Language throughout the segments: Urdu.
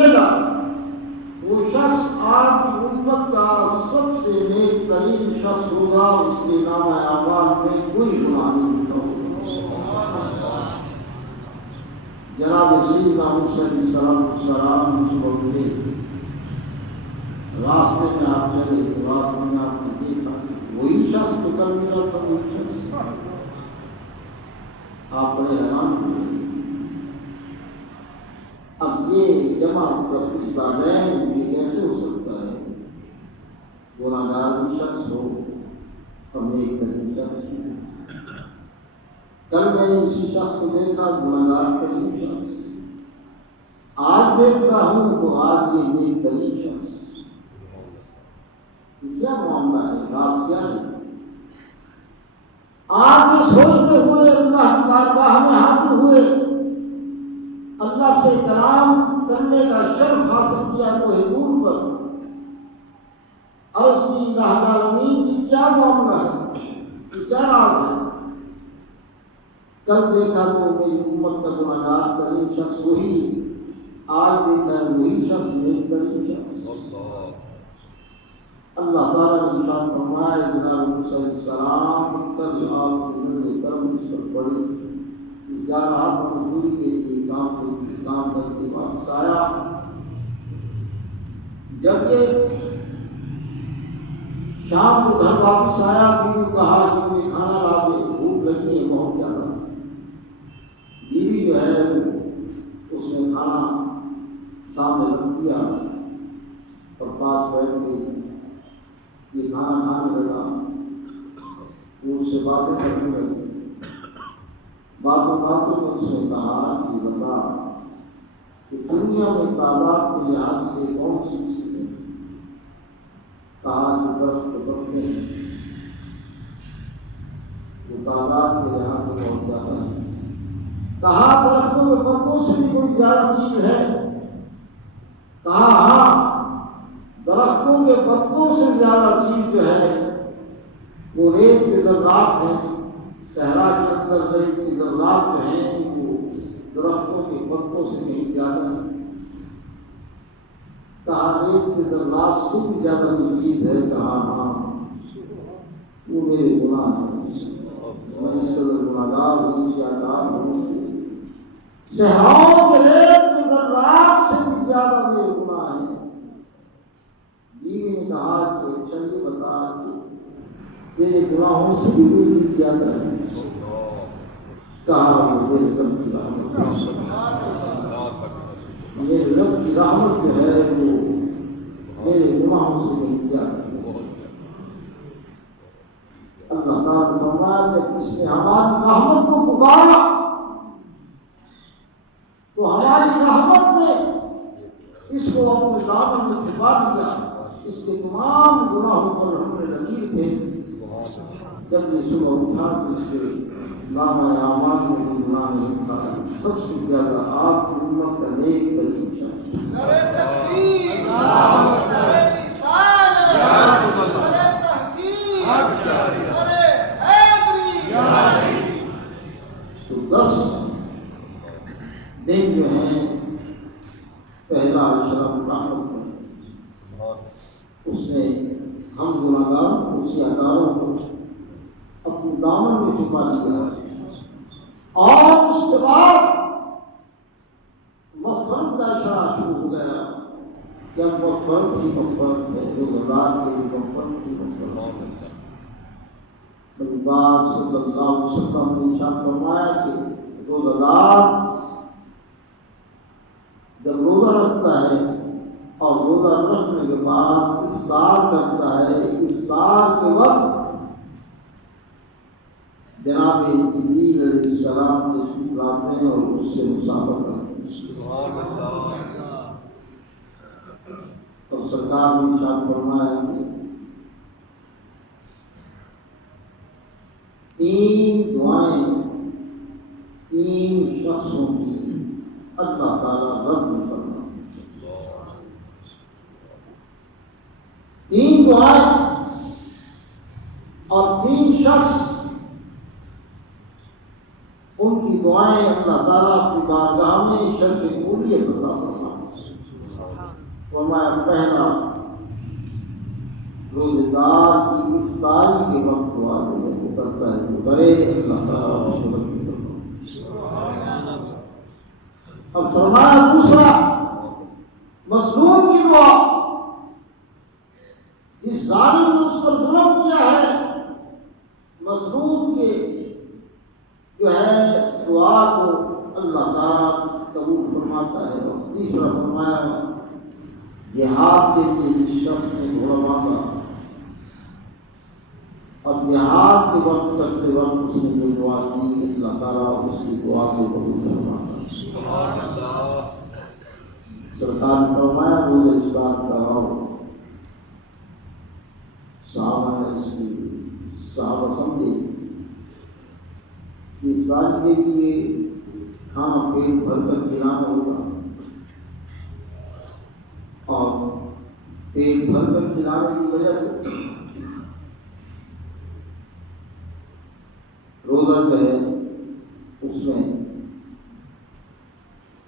پوچھے گا وہ شخص آپ کی امت کا سب سے نیک ترین شخص ہوگا، اس کے نام اعمال میں کوئی گناہ نہیں ہوگا۔ جناب سیدنا موسیٰ علیہ السلام صبح اٹھے، راستے میں آپ چلے تو راستے میں آپ نے دیکھا وہی شخص جو کل ملا تھا، وہی شخص آپ بڑے حیران ہوئے۔ اب یہ جمع بادین یہ کیسے ہو سکتا ہے؟ گناہگار بھی شخص ہو اور نیک ترین شخص ہو۔ کل میں نے اسی شخص کو دیکھا، گناہگار ترین شخص، آج دیکھتا ہوں تو آج یہ نیک ترین شخص۔ کیا معاملہ ہے؟ راز کیا ہے؟ آج یہ سوچتے ہوئے اللہ کی بارگاہ میں حاضر ہوئے، اللہ سے کلام کرنے کا شرف حاصل کیا کوہ طور پر، اور اس کی العالمین کی کیا معاملہ ہے، کیا راز ہے؟ کل دیکھا تو میری امت کا گناہگار ترین شخص وہی، آج دیکھا ہے وہی شخص نیک ترین شخص۔ اللہ تعالیٰ نے ارشاد فرمایا جناب موسیٰ علیہ السلام کل آپ کی نظر کرم اس پر پڑی، 11 ہاتھ مزدوری کے لیے کام کر کے واپس آیا، جبکہ شام کو گھر واپس آیا، بیوی کو کہا کہ مجھے کھانا لا دے، بھوک لگی ہے بہت زیادہ۔ بیوی جو ہے اس نے کھانا سامنے رکھ دیا اور پاس بیٹھ کے یہ کھانا کھانے لگا، وہ اس سے باتیں کرنے لگی۔ باتوں میں اس نے کہا کہ بتا کہ دنیا میں تعداد کے لحاظ سے کون سی چیز ہے؟ کہا کہ درخت پتے ہیں، وہ تعداد کے لحاظ سے بہت زیادہ ہے۔ کہا درختوں میں پتوں سے بھی کوئی زیادہ چیز ہے؟ کہا ہاں، درختوں کے پتوں سے زیادہ چیز جو ہے وہ ریت کے ذرات ہیں، صحرا کے اندر ریت کے ذرات جو ہیں وہ درختوں کے پتوں سے نہیں زیادہ ہیں۔ کہا ریت کے ذرات سے بھی زیادہ جو چیز ہے؟ کہا ہاں، وہ میرے گناہ ہیں، میں اس قدر گناہگار ہوں، سیاہکار ہوں، صحراؤں کے ریت کے ذرات سے بھی زیادہ میرے گناہ ہیں۔ بیوی نے کہا کہ چلیے بتا کہ تیرے گناہوں سے بھی کوئی چیز زیادہ ہے؟ کہا میرے رب کی رحمت، میرے رب کی رحمت جو ہے وہ میرے گناہوں سے نہیں زیادہ ہے۔ اللہ تعالیٰ نے فرمایا کہ اس نے ہماری رحمت کو پکارا تو ہماری رحمت نے اس کو اپنے دامن میں چھپا دیا۔ اس کے تمام گناہوں پر ہم نے لکیر تھے، جب یہ صبح اٹھا تو اس کے نام اعمال میں کوئی گناہ نہیں تھا۔ سب سے زیادہ آپ کی امت کا نیک ترین شخص، تو 10 دن جو ہیں پہلا السلام رحمت، اس نے ہم گناہگاروں کو، سیاہکاروں کو اپنے دامن میں چھپا لیا، اور اس کے بعد مغفرت کا اشارہ شروع ہو گیا۔ جب مغفرت ہی مغفرت ہے، جو غزار کے لیے مغفرت ہی مغفرت ہے۔ پروفیسر صلی اللہ علیہ وسلم نے ارشاد فرمایا کہ روزہ جب روزہ رکھتا ہے اور روزہ رکھنے کے بعد افطار کرتا ہے، افطار کے وقت جناب جبریل علیہ السلام تشریف لاتے ہیں اور اس سے مصافحہ کرتے ہیں۔ اور سرکار نے ارشاد فرمایا کہ 3 دعائیں 3 شخصوں کی اللہ تعالیٰ رد فرماتا ہے۔ 3 دعائیں اور 3 شخص، ان کی دعائیں اللہ تعالیٰ کی بارگاہ میں شرف قبولیت عطا فرماتا ہے۔ فرمایا پہلا روزے دار کی افطاری کے وقت دعا وہ کرتا ہے وہ ڈرے اللہ تعالیٰ اس کو بچی کرتا. اب فرمایا دوسرا مظلوم کی دعا، جس ظالم نے اس پر ظلم کیا ہے، مظلوم کے جو ہے دعا کو اللہ تعالیٰ قبول فرماتا ہے. اور تیسرا فرمایا جہاد کے لیے جس شخص نے گھوڑا مانگا اور جہاد کے وقت کرتے وقت اس نے جو دعا کی، اللہ تعالیٰ اس کی دعا کو قبول فرماتا ہے. سرکار نے فرمایا روزے افطار کراؤ. صحابہ نے اس کی صحابہ سمجھے کہ افطار کے لیے کھانا پیٹ بھر کر کھلانا ہوگا اور پیٹ بھر کر کھلانے کی وجہ سے روزہ جو ہے اس میں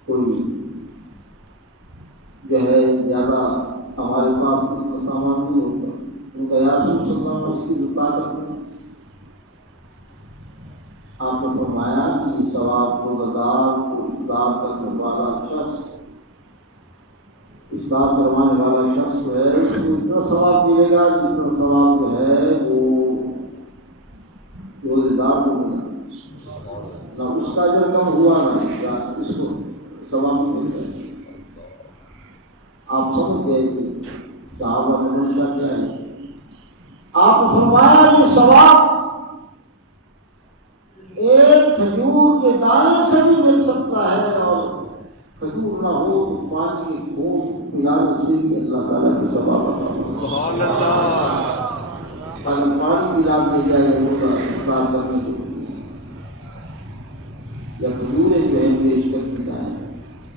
کوئی جو ہے زیادہ ہمارے پاس سامان نہیں ہوتا. ان کا یاد سلام اس کی طاقت نہیں. آپ نے فرمایا کہ ثواب روزہ دار کو افطار کرنے والا شخص، افطار کروانے والا شخص جو ہے اس کو اتنا ثواب ملے گا جتنا ثواب جو ہے وہ روزے دار کو ملا. نہ اس کا اجر کم ہوا نہ اس کو ثواب مل گیا. آپ سمجھ گئے کہ صحابہ نے مسئلہ کیا ہے. آپ نے فرمایا کہ ثواب ایک کھجور کے دانے سے بھی مل سکتا ہے اور کھجور نہ ہو تو پانی کے گھونٹ پلانے سے بھی اللہ تعالیٰ کی ثواب عطا ہوگا. اگر پانی پلا دے جائے ہوگا افطار کرنے کے لیے یا کھجوریں جو ہے پیش کر دی جائیں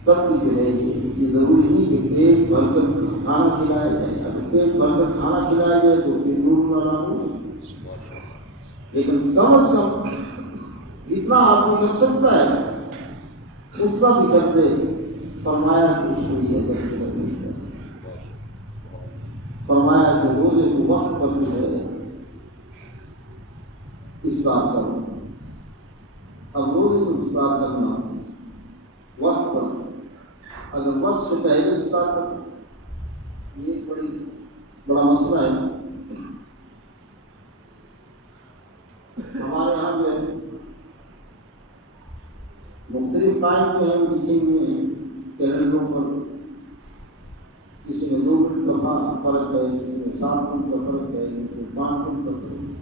تب بھی جو ہے یہ ضروری نہیں کہ پیٹ بھر کر کھانا کھلایا جائے. اگر پیٹ بھر کر کھانا کھلایا جائے تو پھر نور نہ لانا، لیکن کم از کم اتنا آدمی کر سکتا ہے اتنا بھی کر دے. فرمایا کہ اس کو یہ کرنی ہے. فرمایا کہ روزے کو وقت پر جو ہے افطار کرو. اب روزے کو افطار کرنا وقت پر، اگر وقت سے پہلے افطار کرنا یہ بڑا مسئلہ ہے. ہمارے یہاں جو ہے مختلف ٹائم جو ہے لکھے ہوئے ہیں کیلنڈروں پر. کسی میں 2 منٹ کا فرق ہے، کسی میں 7 منٹ کا فرق ہے، کسی میں 5 منٹ کا فرق ہے.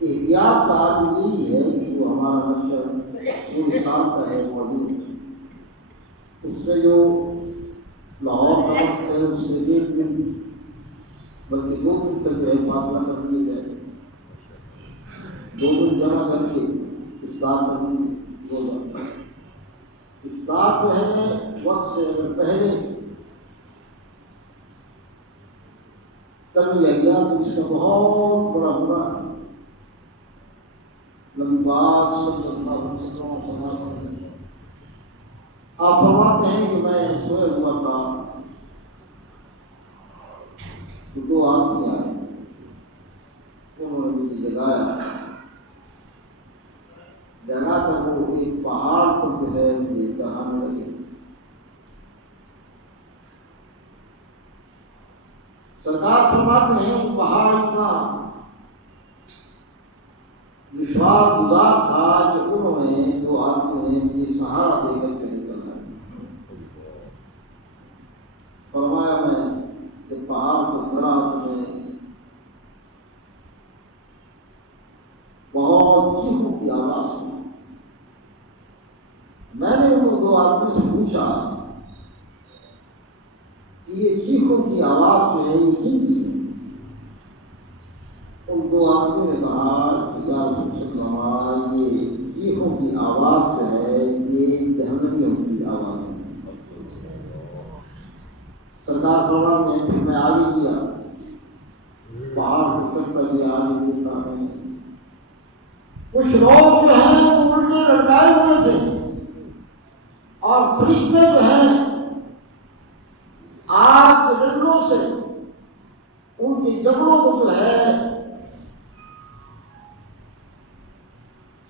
احتیاط کا آدمی یہی ہے کہ وہ ہمارا نقشہ پورے سال کا ہے موجود. اس سے جو لاہور کا وقت ہے اس سے 1 منٹ بلکہ 2 منٹ تک جو ہے فاصلہ کر دیا جائے. 2 منٹ جمع کر کے افطار کرنی روزہ. افطار جو ہے وقت سے اگر پہلے کر لیا گیا تو اس کا بہت بڑا برا ہے. نبی پاک صلی اللہ علیہ وسلم آپ فرماتے ہیں کہ میں سوئے ہوا تھا تو 2 آدمی آئے، انہوں نے مجھے جگایا کر وہ ایک پہاڑ پر جو ہے مجھے چڑھانے لگے. سرکار فرماتے ہیں کہ پہاڑ اتنا دشوار گزار تھا کہ انہوں نے 2 آدمیوں نے یہ سہارا دے کر کے نکلنا ہے. فرمایا میں کہ پہاڑ کو چڑھا میں بہت چیخوں کی آواز سنی. میں نے ان 2 آدمی سے پوچھا کہ یہ چیخوں کی آواز جو ہے یہ کن کی ہے؟ ان 2 آدمیوں نے کہا کہ یا رسول اللہ یہ چیخوں کی آواز جو ہے یہ جہنمیوں کی آواز ہے. سرکار فرماتے ہیں پھر میں آگے کیا پہاڑ کو چڑھتا گیا آگے دیکھا میں کچھ لوگ جو ہیں وہ الٹے لٹکائے ہوئے تھے اور فرشتے جو ہیں آگ کے ڈنڈوں سے ان کی جبڑوں کو جو ہے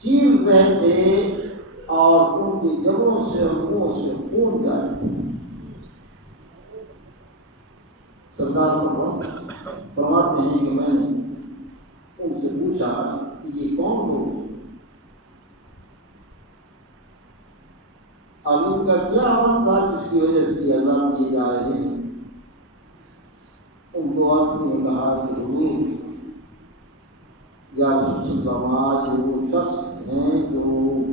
چیر رہے تھے اور ان کی جبڑوں سے اور منہوں سے خون جا رہے تھے۔ سردار فرماتے ہیں کہ میں نے ان سے پوچھا کہ یہ کون لوگ ہیں اور ان کا کیا عمل تھا جس کی وجہ سے عذاب دیے جا رہے ہیں؟ ان کو آدمی نے کہا کہ حضور یا سماج وہ شخص ہیں جو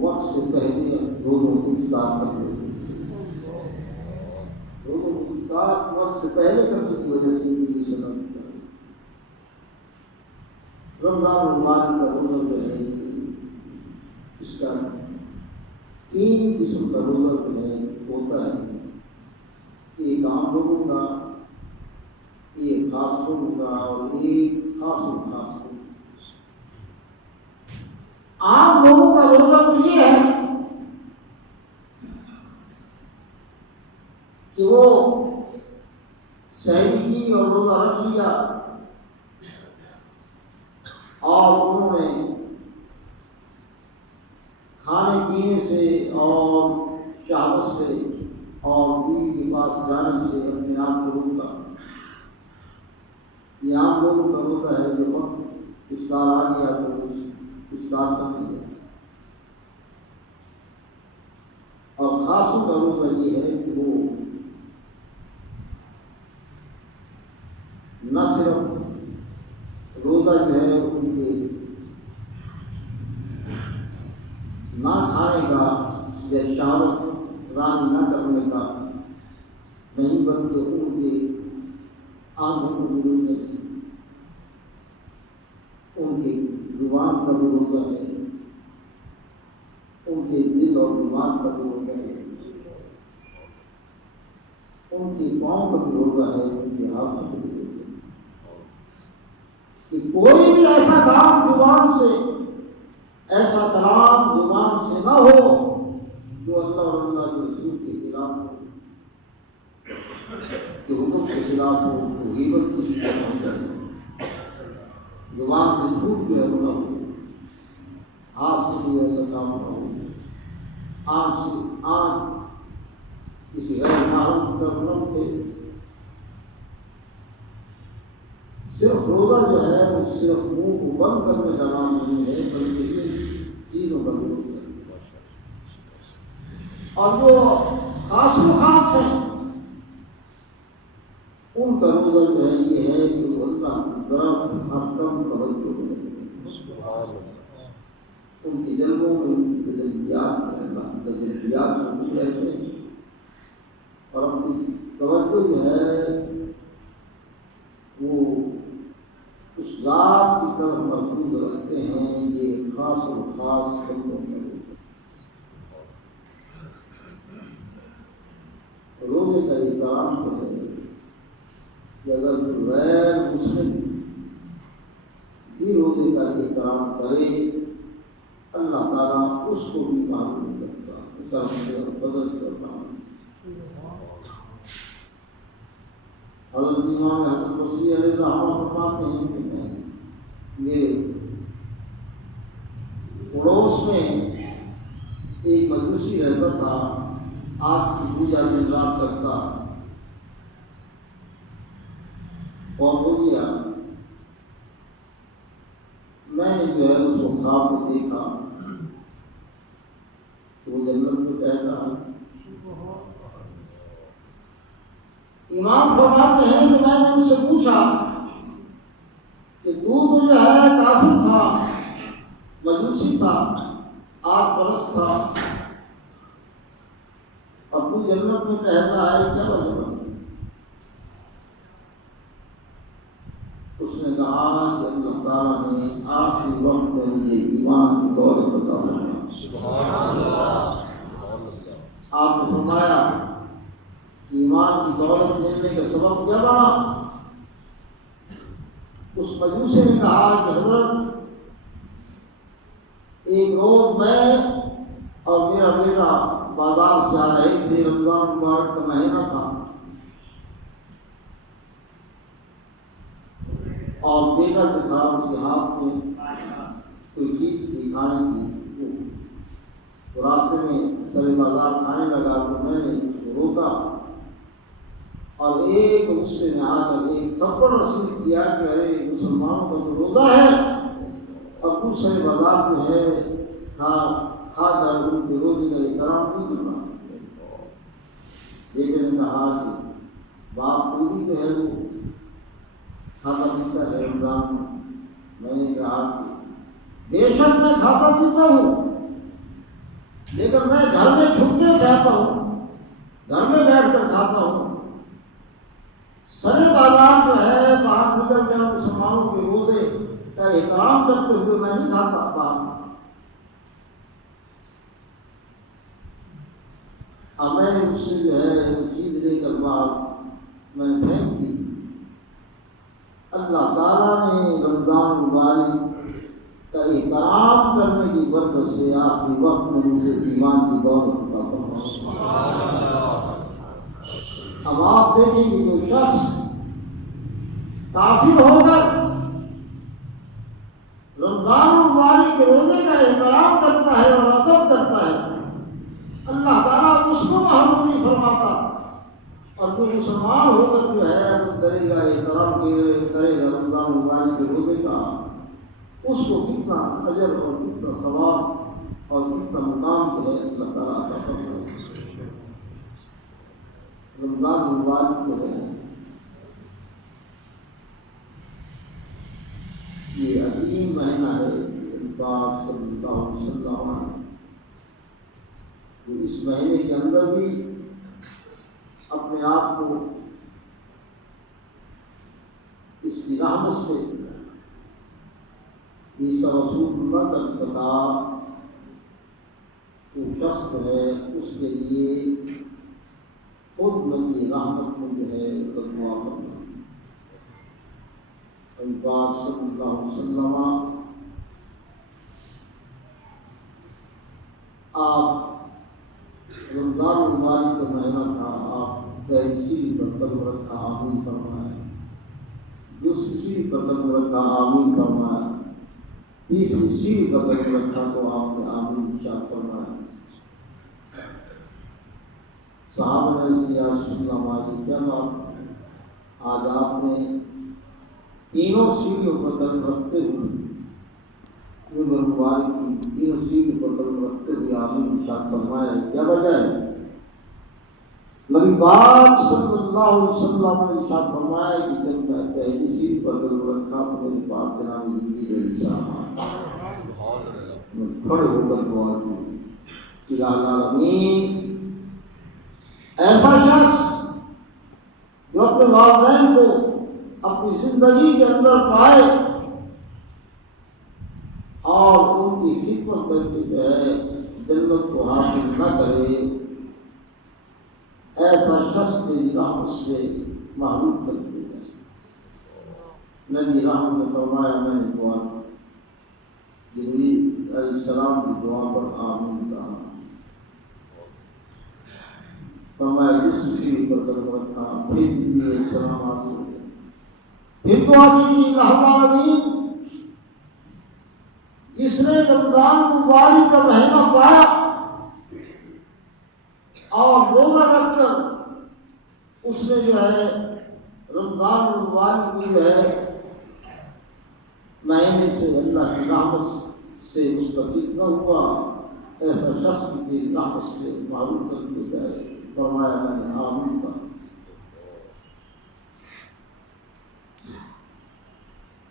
وقت سے پہلے دونوں کی اصلاح کرتے تھے، دونوں کی اصلاح وقت سے پہلے کرنے کی وجہ سے ان کی سنت رمضان المبارک کا روزہ جو ہے اس کا 3 قسم کا روزہ جو ہے ہوتا ہے، ایک عام لوگوں کا، ایک خاص لوگوں کا اور ایک خاص خاص۔ عام لوگوں کا روزہ تو یہ ہے کہ وہ سحری کی اور روزہ رکھ لیا اور انہوں نے کھانے پینے سے اور شہوت سے اور بیوی کے پاس جانے سے اپنے آپ کو روکا۔ یہ عام لوگوں کا روزہ ہے جو وقت افطار آ گیا تو افطار کر لیا، اور خاصوں کا روزہ یہ ہے کہ وہ نہ صرف روزہ جو ہے ان کے نہ کھانے کا یا شہوت رانی نہ کرنے کا نہیں، بلکہ ان کے آنکھوں کو روزہ ہے، ان کی زبان کا بھی روزہ ہے، ان کے دل اور دماغ کا بھی روزہ ہے، ان کے پاؤں کا بھی روزہ ہے، ان کے ہاتھ کا بھی روزہ ہے کہ کوئی بھی ایسا کام زبان سے، ایسا کلام زبان سے نہ ہو جو اللہ اور اللہ کے رسول کے خلاف ہو، کہ حکم کے خلاف ہو، تو غیبت کسی کو پہنچا دے، زبان سے جھوٹ بھی نہ ہو، ہاتھ سے بھی ایسا کام نہ ہو، آنکھ سے آنکھ کسی غیر محرم کی طرف نہ اٹھے۔ صرف روزہ جو ہے وہ صرف منہ کو بند کرنے کا نام نہیں ہے، بلکہ ان چیزوں کا بھی روزہ ہے۔ اور جو خاص و خاص ہیں ان کا روزہ جو ہے یہ ہے کہ وہ اللہ کی طرف ہر دم توجہ کرے، ان کی جلووں میں ان کی تجلیات موجود رہتے ہیں، اور اپنی توجہ جو ہے وہ اس ذات کی طرف مرکوز رکھتے ہیں۔ یہ خاص اور خاص بندوں میں روزے کا احترام تو ہے کہ اگر غیر مسلم بھی روزے کا احترام کرے اللہ تعالیٰ اس کو بھی معلوم کرتا، اس کا فضل کرتا ہے۔ حضرت امام حضرت علیہ الرحمہ فرماتے ہیں کہ میں میرے پڑوس میں ایک مجوسی رہتا تھا، آپ کی پوجا میں رات کرتا، اور ہو گیا میں نے جو ہے اس کو خواب کو دیکھا تو وہ جنت کو کہتا ہے۔ امام فرماتے ہیں کہ میں نے ان سے پوچھا کہ تو جو ہے کافر تھا، مجوسی تھا، آگ پرست تھا، اور تو جنت میں کہتا ہے کیا وجہ؟ اس نے کہا کہ اللہ تعالیٰ نے آخری وقت میں مجھے ایمان کی دولت عطا فرمائی۔ سبحان اللہ۔ آپ نے فرمایا ایمان کی دولت دینے کا سبب کیا بنا؟ اس مجوسی نے کہا کہ حضرت ایک روز میں اور میرا بیٹا بازار سے آ رہے تھے، رمضان مبارک کا مہینہ تھا، اور بیٹا کے تھا، اس کے ہاتھ میں کوئی چیز تھی کھانے کی، تو راستے میں سر بازار کھانے لگا تو میں نے روکا اور ایک غصے میں آ کر ایک تھپڑ رسید کیا کہ ارے مسلمانوں کا تو روزہ ہے اور تو سر بازار جو ہے کھا کر ان کے روزے کا احترام نہیں کرنا۔ بیٹے نے کہا کہ باپ پوری جو ہے وہ کھاتا پیتا ہے رمضان میں نے کہا کہ بے شک میں کھاتا پیتا ہوں، لیکن میں گھر میں چھپ کے کھاتا ہوں، گھر میں بیٹھ کر کھاتا ہوں، سر بازار جو ہے باہر نکل کر مسلمانوں کے روزے کا احترام کرتے ہوئے میں نہیں کھاتا باہر۔ اب میں نے اس سے جو ہے وہ چیز لے کر باہر میں نے پھینک دی۔ اللہ تعالیٰ نے رمضان مبارک کا احترام کرنے کی برکت سے آپ کے وقت میں مجھے ایمان کی دولت عطا فرمایا۔ اب آپ دیکھیں کہ جو شخص کافر ہو کر رمضان مبارک کے روزے کا احترام کرتا ہے اور ادب کرتا ہے، اللہ تعالیٰ اس کو محروم نہیں فرماتا، اور جو مسلمان ہو کر جو ہے کرے گا احترام کرے گا رمضان مبارک کے روزے کا، اس کو کتنا اجر اور کتنا ثواب اور کتنا مقام جو ہے اللہ تعالیٰ عطا فرمائے۔ رمضان مبارک جو ہے یہ عظیم مہینہ ہے، پاک صلی اللہ علیہ وسلم تو اس مہینے کے اندر بھی اپنے آپ کو اس کی رحمت سے عیسیٰ رسول اللہ کا کتاب جو شخص ہے اس کے لیے خود کی رحمت میں جو ہے دعا کرنا۔ پاک صلی اللہ علیہ وسلم آپ رمضان مبارک کا مہینہ تھا، آپ تیسری برتن رکھا آمین فرمایا، دوسری برتن رکھا آمین فرمایا، تیسری برتن رکھا تو آپ نے آمین ارشاد فرمایا۔ صاحب نے یا رسول اللہ کیا بات، آج آپ نے تینوں سیڑھیوں پر قدم رکھتے ہوئے مبارک کی تینوں سیڑھیوں پر قدم رکھتے ہوئے آمین ارشاد فرمایا، کیا وجہ ہے؟ نبی پاک صلی اللہ علیہ وسلم نے ارشاد فرمایا کہ جب میں پہلی سیڑھی پر قدم رکھا تو میری پاک کے نام زندگی کا حصہ میں کھڑے ہو کر دعا کی، الہ العالمین ایسا شخص جو اپنے والدین کو اپنی زندگی کے اندر پائے اور ان کی خدمت کر کے جو ہے جنت کو حاصل نہ کرے، ایسا شخص کی رحمت سے محروم کر دیا ہے۔ نبی رحمت نے فرمایا، میں نے دعا جبریل علیہ السلام کی دعا پر آمین کہا، فرمایا دوسری پر قدم رکھا، پھر جبریل علیہ السلام حاصل ہو گیا، پھر دعا کی الہ العالمین جس نے رمضان مبارک کا مہینہ پایا اور روزہ رکھ کر اس نے جو ہے رمضان مبارک کی جو ہے مہینے سے اللہ کی رحمت سے مستفید نہ ہوا، ایسا شخص کی رحمت سے معروف کر دیا جائے، فرمایا میں نے آمین کہا۔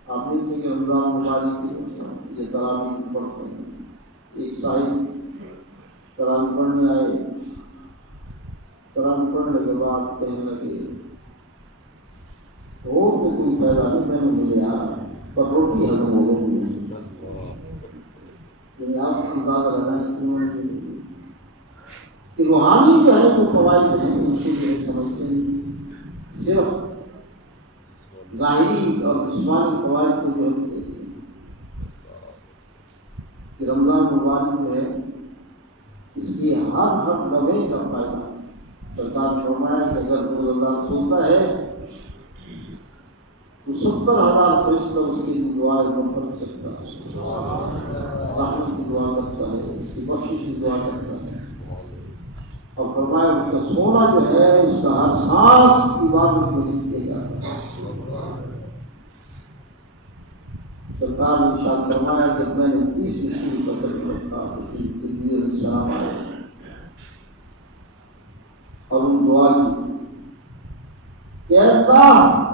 آپ دیکھیں کہ رمضان مبارک کی یہ تراویح پڑھتے ہیں، ایک صاحب تراویح پڑھنے آئے، تراویح پڑھنے کے بعد کہنے لگے تو کوئی فائدہ نہیں، میں نے مجھے یار پر روٹی ہضم ہو گئی، یعنی آپ کو اندازہ لگائیں کہ روحانی جو ہے وہ فوائد ہیں اس کے لیے سمجھتے ہیں، صرف ظاہری اور جسمانی فوائد کو جو ہے کہ رمضان مبارک جو ہے اس لیے ہر لمحے کا فائدہ سرکار نے فرمایا کہ اگر کوئی اللہ سنتا ہے تو 70,000 فرشتہ اس کی دعائیں کر سکتا ہے، رحمت کی دعا کرتا ہے، اس کی بخشش کی دعا کرتا ہے، اور فرمایا اس کا سونا جو ہے اس کا ہر سانس عبادت میں لکھے جاتا ہے۔ سرکار نے ارشاد فرمایا کہ میں نے 30 مشکل کا تجربہ رکھا السلام آئے اور ان دعا کی کہ اللہ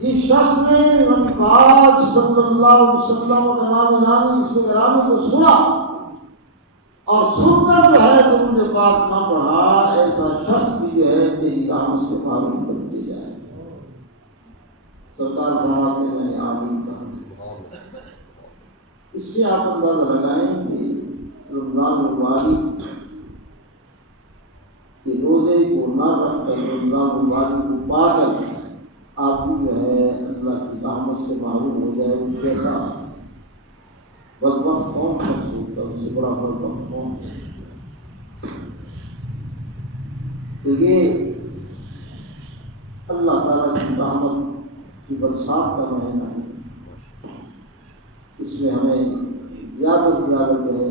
جس شخص نے محمد صلی اللہ علیہ وسلم کا نام نامی اس گرامی کو سنا اور سن کر جو ہے تم نے بات نہ پڑھا، ایسا شخص بھی جو ہے تیری رحمت سے معلوم کر دی جائے۔ سرکار فرماتے ہیں میں نے آمین کہا۔ اس سے آپ اندازہ لگائیں کہ رمضان المبارک کے روزے کو نہ رکھ کر رمضان المبارک کو پا کر آپ جو ہے اللہ کی رحمت سے معلوم ہو جائے، ان کیسا بدبخت کون شخص ہوتا ہے، اس سے بڑا بدبخت کون ہے؟ تو یہ اللہ تعالیٰ کی رحمت کی برسات کا مہینہ ہے، اس میں ہمیں زیادہ سے زیادہ جو ہے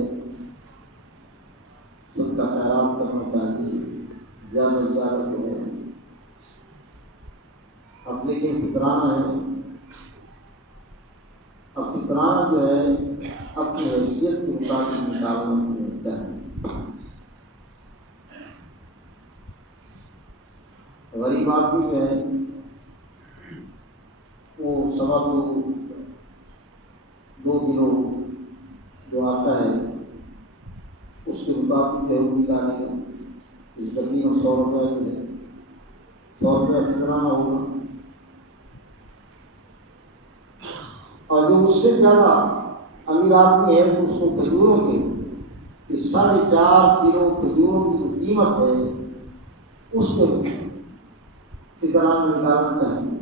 سب کا خیرات کرنا چاہیے، زیادہ سے زیادہ جو ہے اب لیکن فطرانہ ہے، اب فطرانہ جو ہے اپنی حیثیت کے مطابق نکالنا چاہیے۔ غریب آدمی جو ہے وہ سوا دو کلو جو آتا ہے اس کے مطابق گیہوں نکالے گا، اس کا قیمت 100 روپئے ہے، 100 روپئے فطرانہ ہوگا، اور جو اس سے زیادہ امیر آدمی ہے اس کو کھجوروں کے 4.5 کلو کھجوروں کی جو قیمت ہے اس کے فطرانہ نکالنا چاہیے،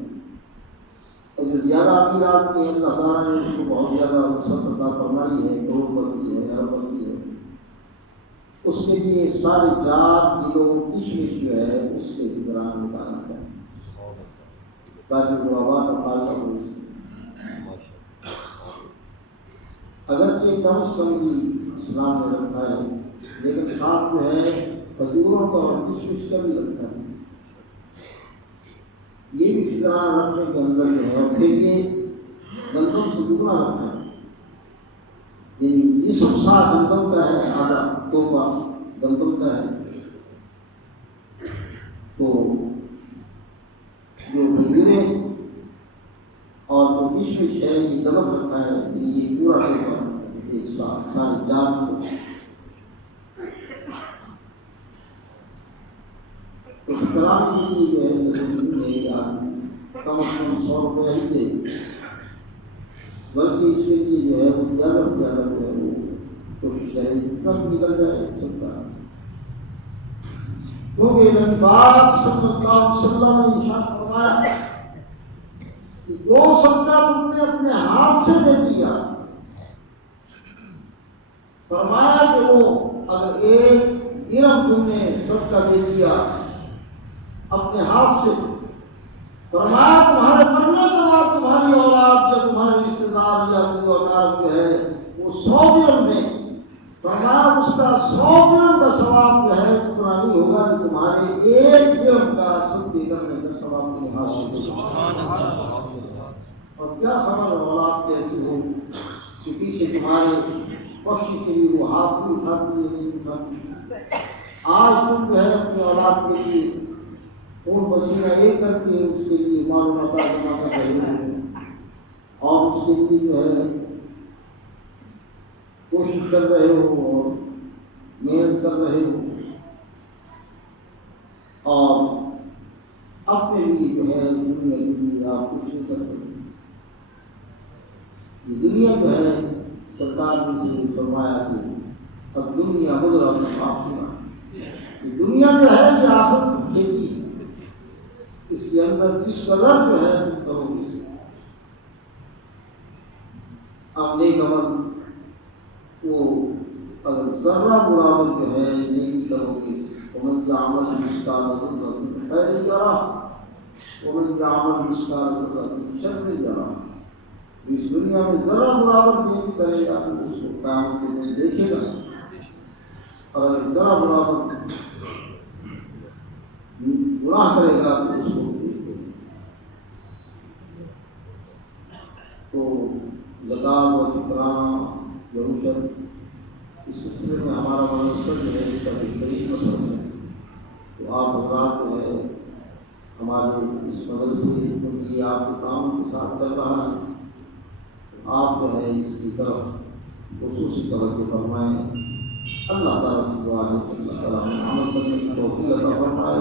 اور جو زیادہ امیر آدمی ہے اللہ تعالیٰ نے اس کو بہت زیادہ وسعت عطا فرمائی ہے، کروڑپتی ہے، اربپتی ہے، اس کے لیے 4.5 کلو کشمش جو ہے اس سے فطرانہ نکالنا چاہیے تاکہ وہ آباد کا فائدہ ہو۔ اگرچہ کم از کم بھی اسلام نے رکھا ہے لیکن ساتھ جو ہے کھجوروں کا اور کشمش کا بھی رکھا ہے، یہ بھی فطرانہ رکھنے کے اندر جو ہے، اور پھر یہ گندم سے دگنا رکھا ہے، یعنی نصف سا گندم کا ہے، آدھا ٹوپا گندم کا ہے، تو جو کھجوریں اور جو کشمش ہے یہ ڈبل رکھا ہے، یہ پورا ٹوپا 4.5 کلو۔ تو فطرانہ کے لیے جو ہے کم از کم 100 روپئے ہی دے، بلکہ اس کے لیے جو ہے وہ زیادہ سے زیادہ جو ہے وہ کوشش کرے جتنا نکل جائے سکتا ہے، کیونکہ نبی پاک صلی اللہ علیہ وسلم نے ارشاد فرمایا کہ جو صدقہ تم نے اپنے ہاتھ سے دے دیا، فرمایا کہ وہ اگر 1 درہم تم نے صدقہ دے دیا اپنے ہاتھ سے، فرمایا تمہارے مرنے کے بعد تمہاری اولاد یا تمہارے رشتے دار یا کوئی اولاد جو ہے وہ 100 درہم دیں، فرمایا اس کا 100 درہم کا ثواب جو ہے اتنا نہیں ہوگا کہ تمہارے 1 درہم کا صدقہ کرنے کا ثواب تمہیں حاصل ہوگا۔ اور کیا خبر اولاد کیسی ہو کہ پیچھے تمہارے بخشی کے لیے وہ ہاتھ بھی اٹھاتی ہے نہیں اٹھاتی، آج تم جو ہے اپنی اولاد کے لیے خون پسینہ ایک کر کے اس کے لیے معلومات جمع کر رہے ہو اور اس کے لیے جو ہے کوشش کر رہے ہو اور محنت کر رہے ہو، اور اپنے لیے جو ہے دنیا کے لیے آپ کچھ نہیں کر سکتے۔ یہ دنیا جو ہے سرکار نے فرمایا کہ اب دنیا گزرا یہ دنیا جو ہے یہ آخرت کی کھیتی ہے، اس کے اندر کس قدر جو ہے تم کرو گے۔ اب نیک عمل وہ اگر ذرہ برابر جو ہے نیکی کرو گے، ومن یعمل مثقال ذرۃ خیر یرہ ومن یعمل مثقال ذرۃ شر یرہ، اس دنیا میں ذرہ برابر نیکی کرے گا تو اس کو قیامت کے دن دیکھے گا، اور اگر ذرہ برابر گناہ کرے گا تو اس کو دیکھے گا۔ تو زکوٰۃ و فطرانہ یروشن اس سلسلے میں ہمارا منصر جو ہے اس کا بہترین مسئلہ ہے۔ تو آپ حضرات جو ہے ہمارے اس مدرسے کیونکہ یہ آپ کے کام کے ساتھ چل رہا ہے، آپ جو ہے اس کی طرف خصوصی توجہ فرمائیں۔ اللہ تعالیٰ سے دعا ہے کہ اللہ تعالیٰ ہمیں عمل کرنے کی توفیق عطا فرمائے۔